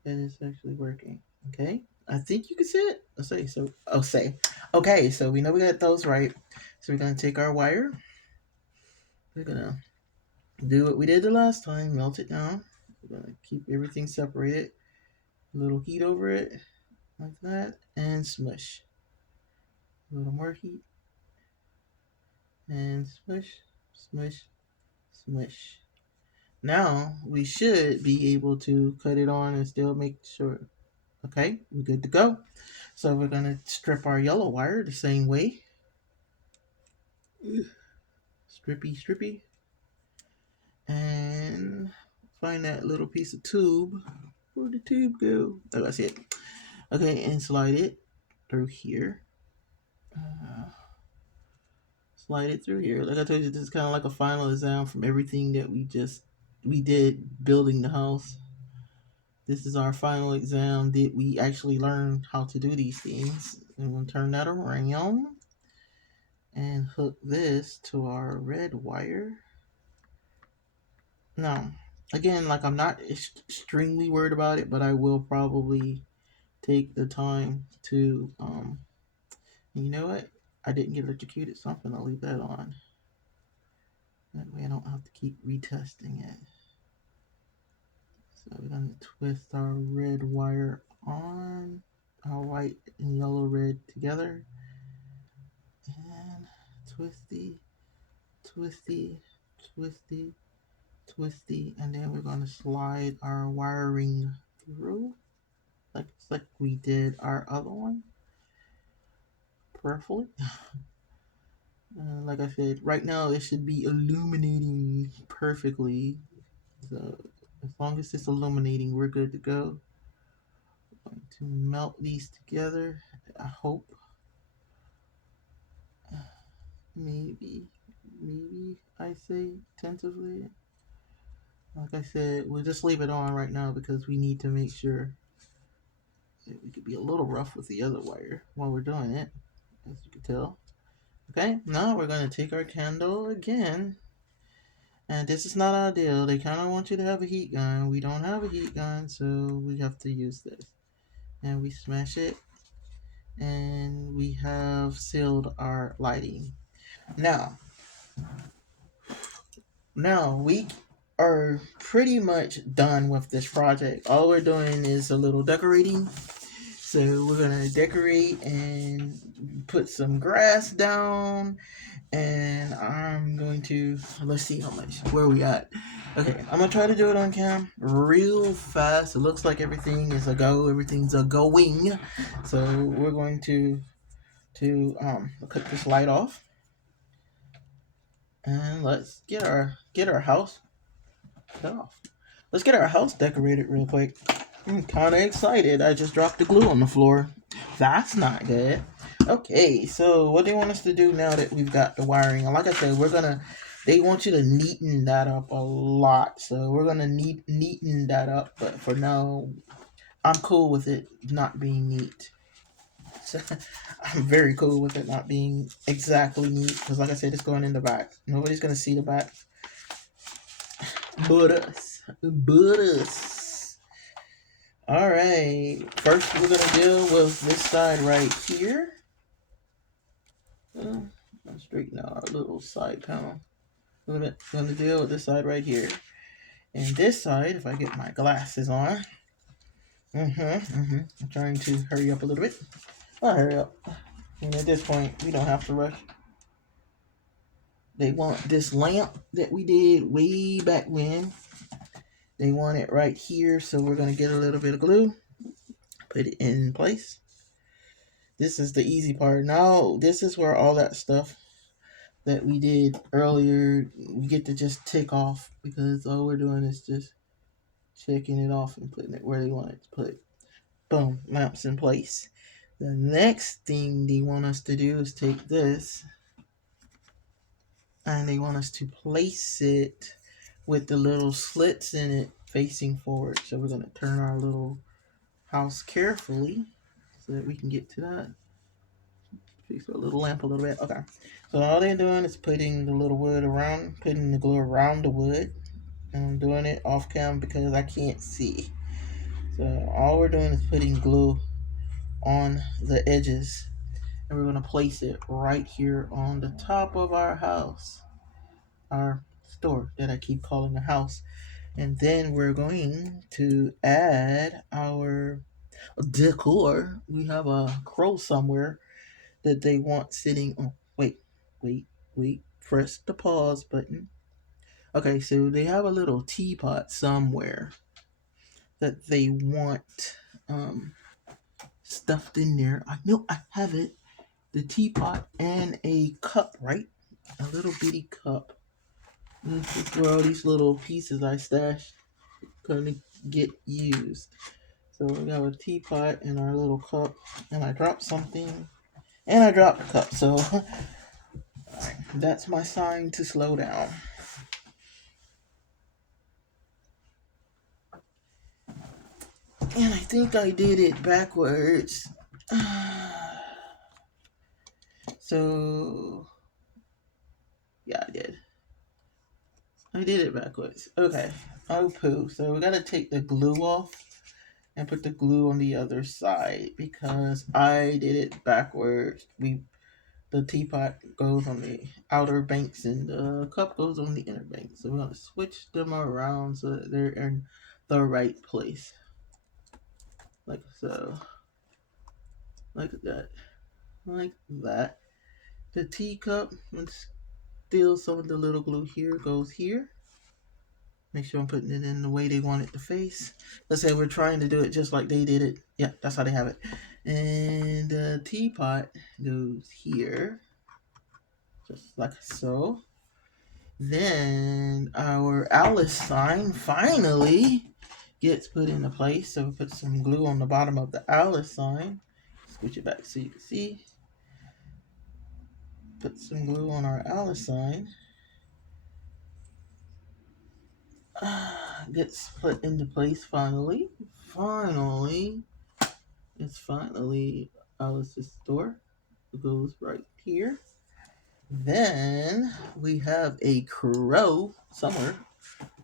that it's actually working. Okay, I think you can see it. Let's say so. Oh, say. Okay, so we know we got those right. So we're gonna take our wire. We're gonna do what we did the last time. Melt it down. We're gonna keep everything separated. A little heat over it, like that, and smush. A little more heat, and smush, smush, smush. Now we should be able to cut it on and still make sure. Okay, we're good to go. So we're gonna strip our yellow wire the same way. Strippy, strippy. And find that little piece of tube. Where'd the tube go? Oh, that's it. Okay, and slide it through here. Slide it through here. Like I told you, this is kind of like a final exam from everything that we did building the house. This is our final exam. Did we actually learn how to do these things? And we'll turn that around and hook this to our red wire. Now, again, like, I'm not extremely worried about it, but I will probably take the time to, you know what? I didn't get electrocuted, so I'm gonna leave that on. That way I don't have to keep retesting it. So we're gonna twist our red wire on, our white and yellow red together, and twisty, twisty, twisty, twisty, and then we're gonna slide our wiring through, like we did our other one, prayerfully. Like I said, right now it should be illuminating perfectly. So as long as it's illuminating, we're good to go. I'm going to melt these together. I hope. Maybe I say tentatively. Like I said, we'll just leave it on right now because we need to make sure that we could be a little rough with the other wire while we're doing it, as you can tell. Okay, now we're going to take our candle again. And this is not ideal. They kind of want you to have a heat gun. We don't have a heat gun, so we have to use this. And we smash it. And we have sealed our lighting. Now we are pretty much done with this project. All we're doing is a little decorating. So we're going to decorate and put some grass down. And I'm going to, let's see how much, where are we at? Okay, I'm gonna try to do it on cam real fast. It looks like everything is a go, everything's a going. So we're going to cut this light off. And let's get our house cut off. Let's get our house decorated real quick. I'm kind of excited. I just dropped the glue on the floor. That's not good. Okay, so what they want us to do now that we've got the wiring, and like I said, they want you to neaten that up a lot. So we're gonna neaten that up, but for now, I'm cool with it not being neat. So, I'm very cool with it not being exactly neat, because like I said, it's going in the back. Nobody's gonna see the back but us. All right. First, we're gonna deal with this side right here. Let's straighten out our little side panel. We're gonna deal with this side right here, and this side. If I get my glasses on. I'm trying to hurry up a little bit. I'll hurry up. And at this point, we don't have to rush. They want this lamp that we did way back when. They want it right here, so we're gonna get a little bit of glue, put it in place. This is the easy part. Now, this is where all that stuff that we did earlier, we get to just tick off, because all we're doing is just checking it off and putting it where they want it to put. Boom, lamps in place. The next thing they want us to do is take this and they want us to place it with the little slits in it facing forward. So we're going to turn our little house carefully so that we can get to that. Fix a little lamp a little bit. Okay. So all they're doing is putting the little wood around, putting the glue around the wood. And I'm doing it off cam because I can't see. So all we're doing is putting glue on the edges. And we're going to place it right here on the top of our house. Our store that I keep calling a house. And then we're going to add our decor. We have a crow somewhere that they want sitting. Oh, wait. Press the pause button. Okay, so they have a little teapot somewhere that they want stuffed in there. I know I have it. The teapot and a cup, right? A little bitty cup. This is where all these little pieces I stashed gonna get used. So we have a teapot and our little cup, and I dropped something, and I dropped the cup. So that's my sign to slow down. And I think I did it backwards. So yeah, I did. I did it backwards. Okay. Oh poo. So we gotta take the glue off and put the glue on the other side because I did it backwards. The teapot goes on the outer banks and the cup goes on the inner banks. So we're gonna switch them around so that they're in the right place. Like so. Like that. Like that. The teacup, let's steal some of the little glue here, goes here. Make sure I'm putting it in the way they want it to face. Let's say we're trying to do it just like they did it. Yeah, that's how they have it. And the teapot goes here. Just like so. Then our Alice sign finally gets put into place. So we put some glue on the bottom of the Alice sign. Switch it back so you can see. Put some glue on our Alice sign. Gets put into place finally. It's finally Alice's store. It goes right here. Then we have a crow somewhere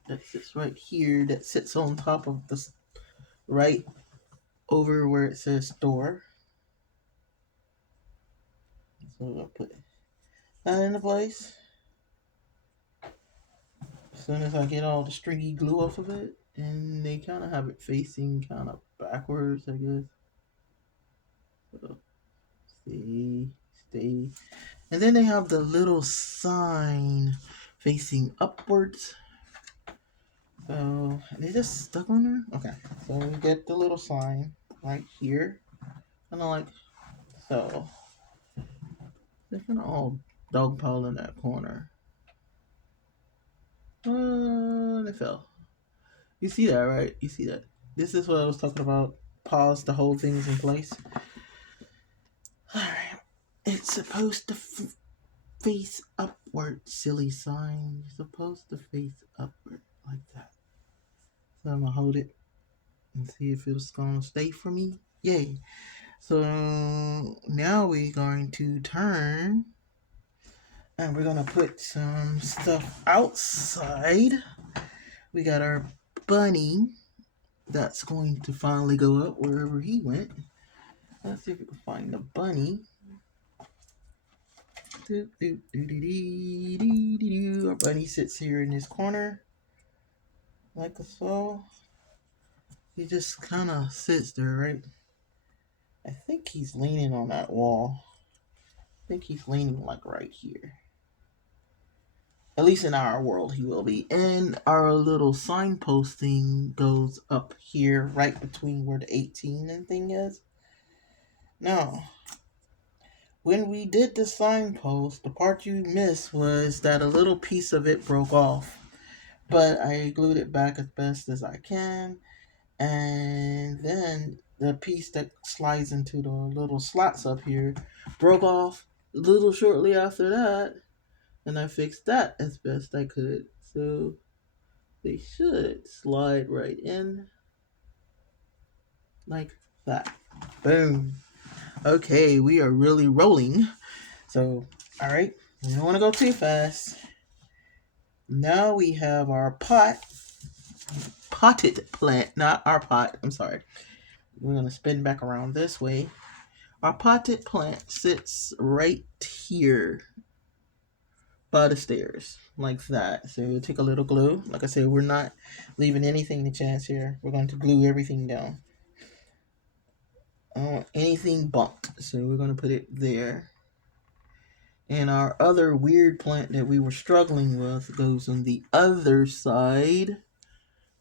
that sits right here, that sits on top of the right over where it says store. So I'm gonna put that into place. As soon as I get all the stringy glue off of it, and they kind of have it facing kind of backwards, I guess. So, stay. And then they have the little sign facing upwards. So they just stuck on there. Okay, so we get the little sign right here, kind of like so. They're kind of all dogpile in that corner. They fell. You see that, right? You see that? This is what I was talking about. Pause to hold things in place. Alright. It's supposed to face upward, silly sign. You're supposed to face upward like that. So I'm going to hold it and see if it's going to stay for me. Yay. So now we're going to turn and we're going to put some stuff outside. We got our bunny that's going to finally go up wherever he went. Let's see if we can find the bunny. Our bunny sits here in this corner, like so. He just kind of sits there, right? I think he's leaning on that wall. I think he's leaning like right here. At least in our world, he will be. And our little signposting goes up here, right between where the 18 and thing is. Now, when we did the signpost, the part you missed was that a little piece of it broke off. but I glued it back as best as I can. And then the piece that slides into the little slots up here broke off a little shortly after that, and I fixed that as best I could. So they should slide right in like that. Boom. Okay, we are really rolling. So, all right, we don't want to go too fast. Now we have our potted plant, not our pot. I'm sorry. We're going to spin back around this way. Our potted plant sits right here by the stairs, like that. So we'll take a little glue. Like I said, we're not leaving anything to chance here. We're going to glue everything down. I don't want anything bumped, so we're going to put it there. And our other weird plant that we were struggling with goes on the other side.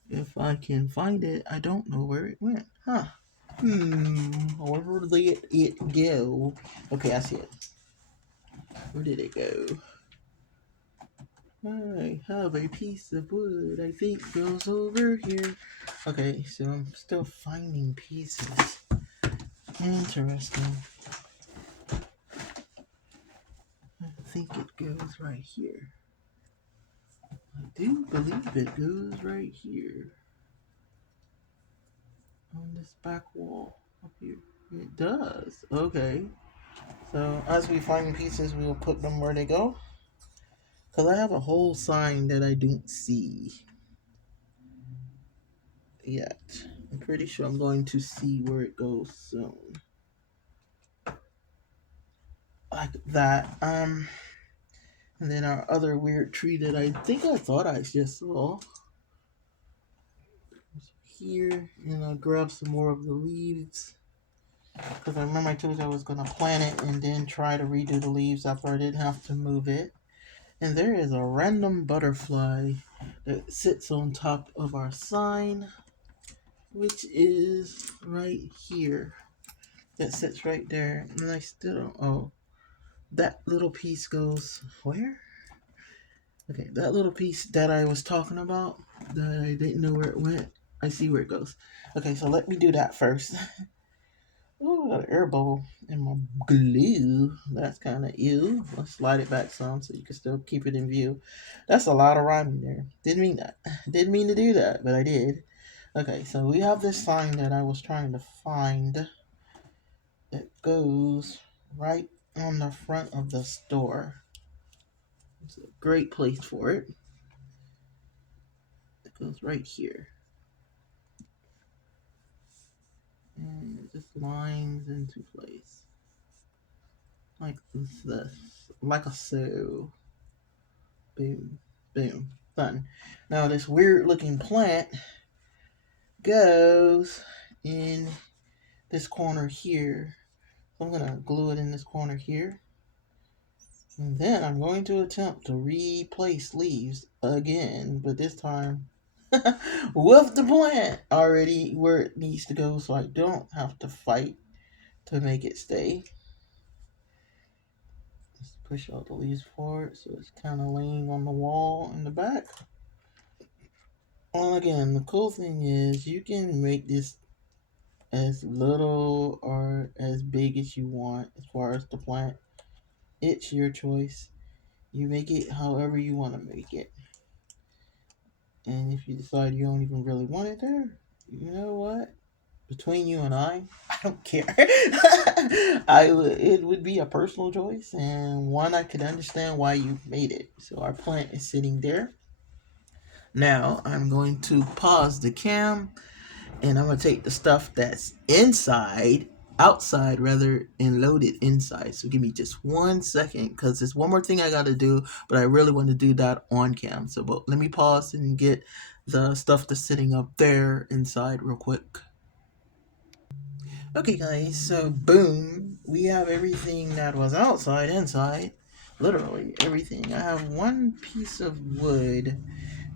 If I can find it, I don't know where it went. Huh. Where did it go? Okay, I see it. Where did it go? I have a piece of wood I think goes over here. Okay, so I'm still finding pieces. Interesting. I think it goes right here. I do believe it goes right here. On this back wall up here. It does. Okay. So as we find pieces, we will put them where they go. Because I have a whole sign that I don't see yet. I'm pretty sure I'm going to see where it goes soon. Like that. And then our other weird tree that I think I thought I just saw. Here. And I'll grab some more of the leaves. Because I remember I told you I was going to plant it and then try to redo the leaves after I didn't have to move it. And there is a random butterfly that sits on top of our sign, which is right here. That sits right there. And I still don't. Oh, that little piece goes where? Okay, that little piece that I was talking about that I didn't know where it went. I see where it goes. Okay, so let me do that first. Oh, got an air bubble in my glue. That's kind of ew. Let's slide it back some so you can still keep it in view. That's a lot of rhyming there. Didn't mean that. Didn't mean to do that, but I did. Okay, so we have this sign that I was trying to find that goes right on the front of the store. It's a great place for it. It goes right here. And it just lines into place. Like this. Like a so. Boom. Boom. Done. Now this weird looking plant goes in this corner here. So I'm going to glue it in this corner here. And then I'm going to attempt to replace leaves again, but this time with the plant already where it needs to go so I don't have to fight to make it stay. Just push all the leaves forward so it's kind of laying on the wall in the back. And again, the cool thing is you can make this as little or as big as you want as far as the plant. It's your choice. You make it however you want to make it. And if you decide you don't even really want it there, you know what? Between you and I don't care. It would be a personal choice and one I could understand why you made it. So our plant is sitting there. Now I'm going to pause the cam and I'm going to take the stuff that's outside rather, and load it inside. So give me just 1 second because there's one more thing I got to do, but I really want to do that on cam. So but let me pause and get the stuff that's sitting up there inside real quick. Okay guys, so boom, we have everything that was outside inside. Literally everything. I have one piece of wood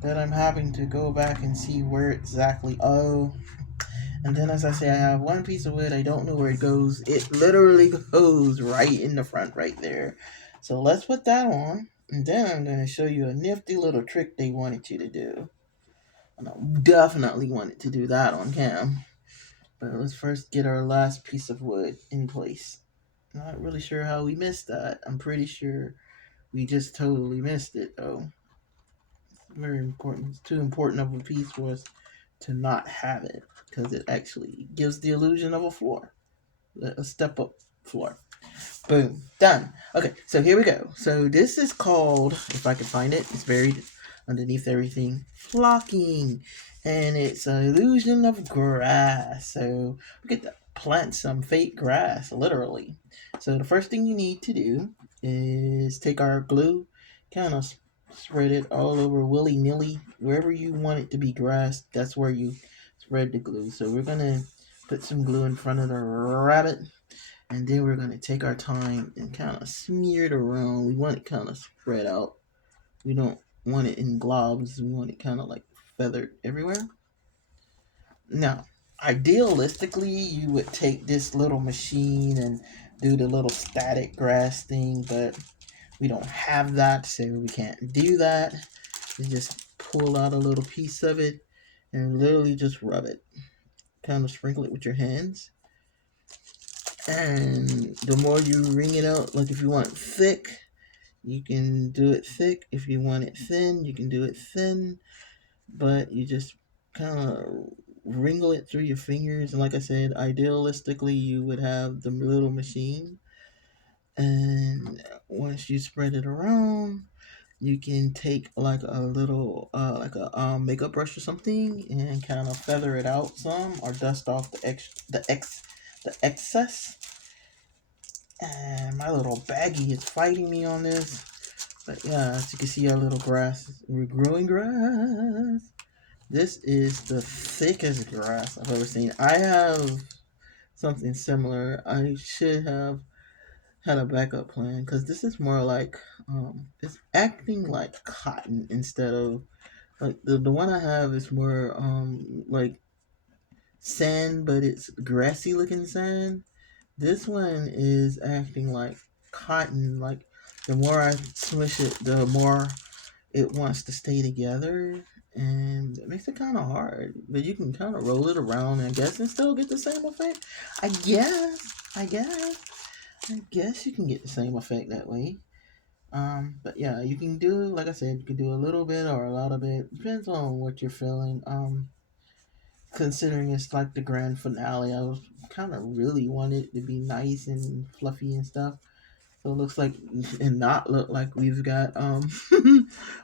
that I'm having to go back and see where exactly. Oh, and then as I say, I have one piece of wood. I don't know where it goes. It literally goes right in the front right there. So let's put that on. And then I'm going to show you a nifty little trick they wanted you to do. And I definitely wanted to do that on cam. But let's first get our last piece of wood in place. Not really sure how we missed that. I'm pretty sure we just totally missed it, though. It's very important. It's too important of a piece for us to not have it because it actually gives the illusion of a floor, a step up floor. Boom, done. Okay, so here we go. So this is called, if I can find it, it's buried underneath everything, flocking. And it's an illusion of grass. So we get to plant some fake grass, literally. So the first thing you need to do is take our glue, kind of spread it all over willy-nilly. Wherever you want it to be grass, that's where you spread the glue. So we're going to put some glue in front of the rabbit. And then we're going to take our time and kind of smear it around. We want it kind of spread out. We don't want it in globs. We want it kind of like feathered everywhere. Now, idealistically, you would take this little machine and do the little static grass thing, but we don't have that, so we can't do that. You just pull out a little piece of it and literally just rub it. Kind of sprinkle it with your hands. And the more you wring it out, like if you want it thick, you can do it thick. If you want it thin, you can do it thin. But you just kind of wrinkle it through your fingers. And like I said, idealistically, you would have the little machine. And once you spread it around, you can take like a little, like a makeup brush or something, and kind of feather it out some, or dust off the excess. And my little baggie is fighting me on this. But yeah, as you can see, our little grass, we're growing grass. This is the thickest grass I've ever seen. I have something similar. I should have had a backup plan because this is more like, it's acting like cotton instead of, like the one I have is more like sand, but it's grassy looking sand. This one is acting like cotton. Like the more I smush it, the more it wants to stay together, and it makes it kind of hard. But you can kind of roll it around, I guess, and still get the same effect. I guess. I guess you can get the same effect that way. But yeah, you can do, like I said, you can do a little bit or a lot of it. Depends on what you're feeling. Considering it's like the grand finale, I was kind of really wanted it to be nice and fluffy and stuff. So it looks like, and not look like we've got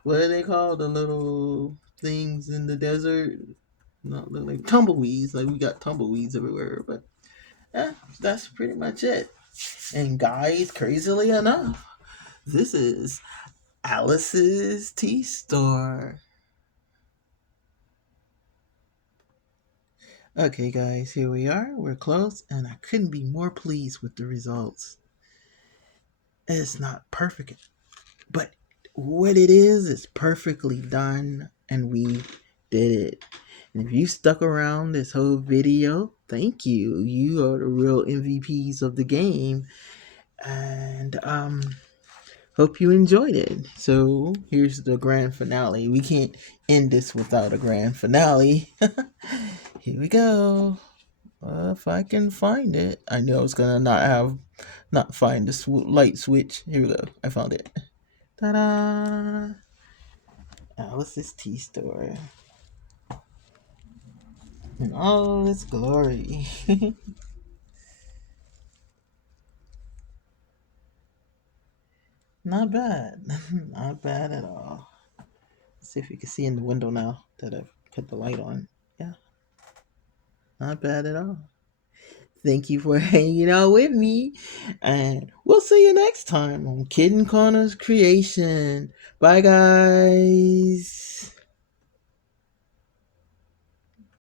what are they called, the little things in the desert? Not look like tumbleweeds. Like we got tumbleweeds everywhere. But yeah, that's pretty much it. And guys, crazily enough, this is Alice's Tea Store. Okay, guys, here we are. We're close, and I couldn't be more pleased with the results. It's not perfect, but what it is perfectly done, and we did it. And if you stuck around this whole video, thank you. You are the real MVPs of the game, and hope you enjoyed it. So here's the grand finale. We can't end this without a grand finale. Here we go. If I can find it. I know it's gonna not find the light switch. Here we go. I found it. Ta-da! Alice's Tea Store in all its glory. Not bad. Not bad at all. Let's see if you can see in the window now that I've put the light on. Yeah, not bad at all. Thank you for hanging out with me. And we'll see you next time on Kitten Corner's Creation. Bye, guys.